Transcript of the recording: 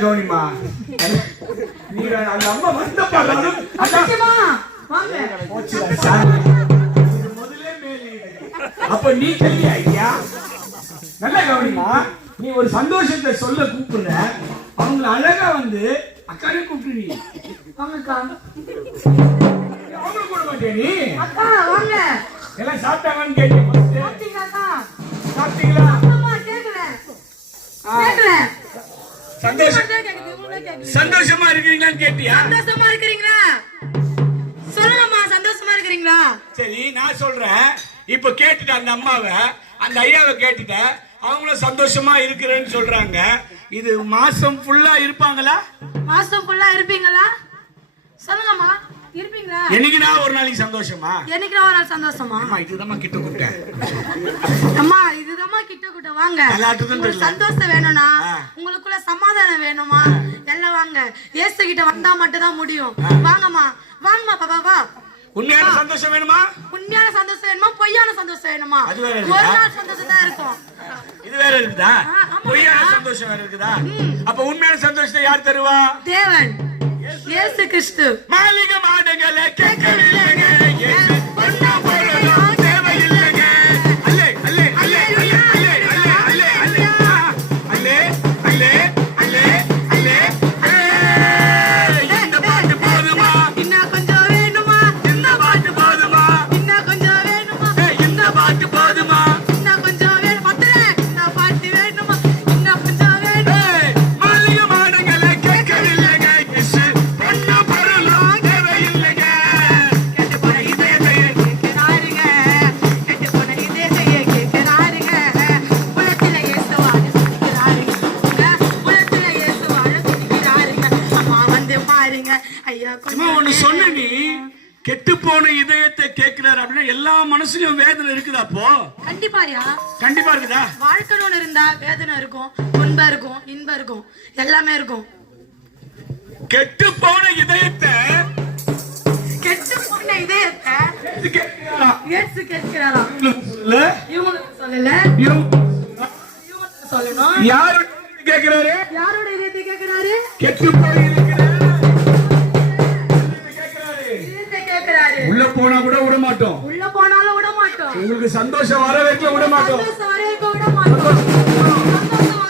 கவனிமா நீ அந்த அம்மா வந்த பாருங்க முதலே மேலே அப்ப நீ கேள்வி ஐயா நல்ல கவனிமா நீ ஒரு சந்தோஷத்தை சொல்ல கூப்பிடுற அவங்களை அழகா வந்து அக்கானே கூப்பிடு நீ வாங்கக்கா அவங்களும் கூட மாட்டேன் நீ அக்கா வாங்க எல்லாம் சாப்பிட்டாங்கன்னு கேட்டேன் சாப்பிட்டீங்களா கேக்குறேன் சந்தோஷமா இருக்கிறீங்களான்னு கேட்டியா? சந்தோஷமா இருக்கிறீங்களா சொல்லுங்கம்மா, சந்தோஷமா இருக்கிறீங்களா? சரி நான் சொல்றேன். இப்ப கேட்டுட்ட அந்த அம்மாவை அந்த ஐயாவை கேட்டுட்ட, அவங்களும் சந்தோஷமா இருக்கிறேன்னு சொல்றாங்க. இது மாசம் ஃபுல்லா இருப்பாங்களா? மாசம் ஃபுல்லா இருப்பீங்களா? சொல்லுங்கம்மா, இருப்பீங்களா? என்னைக்கு நான் ஒரு நாளைக்கு சந்தோஷமா? என்னைக்கு நான் ஒரு நாள் சந்தோஷமா? அம்மா இதுதான் கிட்ட கூட்டேன். அம்மா இதுதான் கிட்ட கூட்ட வாங்க. உங்களுக்கு சந்தோஷம் வேணும்னா, உங்களுக்குள்ள சமாதானம் வேணுமா, எல்லாம் வாங்க. இயேசு கிட்ட வந்தா மட்டும் தான் முடியும். வாங்கம்மா, வாங்கம்மா பாப்பா வா. உண்மையான சந்தோஷம் வேணுமா? உண்மையான சந்தோஷம் வேணுமா, பொய்யான சந்தோஷம் வேணுமா? ஒரு நாள் சந்தோஷம் தான் இருக்கும். இது வேற இருக்குதா? பொய்யான சந்தோஷம் வேற இருக்குதா? அப்ப உண்மையான சந்தோஷத்தை யார் தருவா? தேவன் இயேசு கிறிஸ்து. மாளிகை மாடங்களே கேட்கவில்லைங்க, இயேசு பொன்னா பொருளும் தேவையில்லைங்க. அல்லே அல்லே அல்லே அல்லே அல்லே அல்லே அல்லே அல்லே அல்லே அல்லே அல்லே. இந்த பாட்டு போதுமா? இன்னும் கொஞ்சம் வேணுமா? இந்த பாட்டு போதுமா? இன்னும் கொஞ்சம் வேணுமா? இந்த பாட்டு போதுமா? இன்னும் கொஞ்சம் வேணும். பத்தல இந்த பாட்டு வேணுமா? இன்னும் கொஞ்சம் வேணும். மாளிகை மாடங்களே கேட்கவில்லைங்க, இயேசு பொன்னா பொருளும் தேவையில்லைங்க. கேட்டு போன இதயத்தை கேட்கிறாருங்க, கேட்டு போன இதயத்தை கேட்கிறாருங்க. உலகத்தில இயேசுவான துதிக்கிறாருங்க, உலகத்தில இயேசுவான துதிக்கிறாருங்க. அம்மா வந்து பாருங்க ஐயா. சும்மா ஒண்ணு சொன்ன நீ, கெட்டு போன இதயத்தை கேட்கிறாரு அப்படின்னா எல்லா மனசுலயும் வேதனை இருக்குதா? அப்போ கண்டிப்பாயா, கண்டிப்பா இருக்குதா? வாழ்க்கைன்னு இருந்தா வேதனை இருக்கும், துன்பம் இருக்கும், இன்பம் இருக்கும், எல்லாமே இருக்கும். கெட்டு போன இதயத்தை கெட்டு போன இதயத்தை கேட்கிறாரா? இயேசு கேட்கிறாராம். இல்ல, இவங்களுக்கு சொல்லல, இவங்களுக்கு சொல்லணும். யாரு கேட்கிறாரு? யாரோட இதயத்தை கேட்கிறாரு? கெட்டு போய் இருக்கிற இதயத்தை கேட்கிறாரு. உள்ள போனா கூட விட மாட்டோம், உள்ள போனாலும் விட மாட்டோம், உங்களுக்கு சந்தோஷம் வர வைக்க விட மாட்டோம். சந்தோஷம் வர வைக்க விட மாட்டோம்.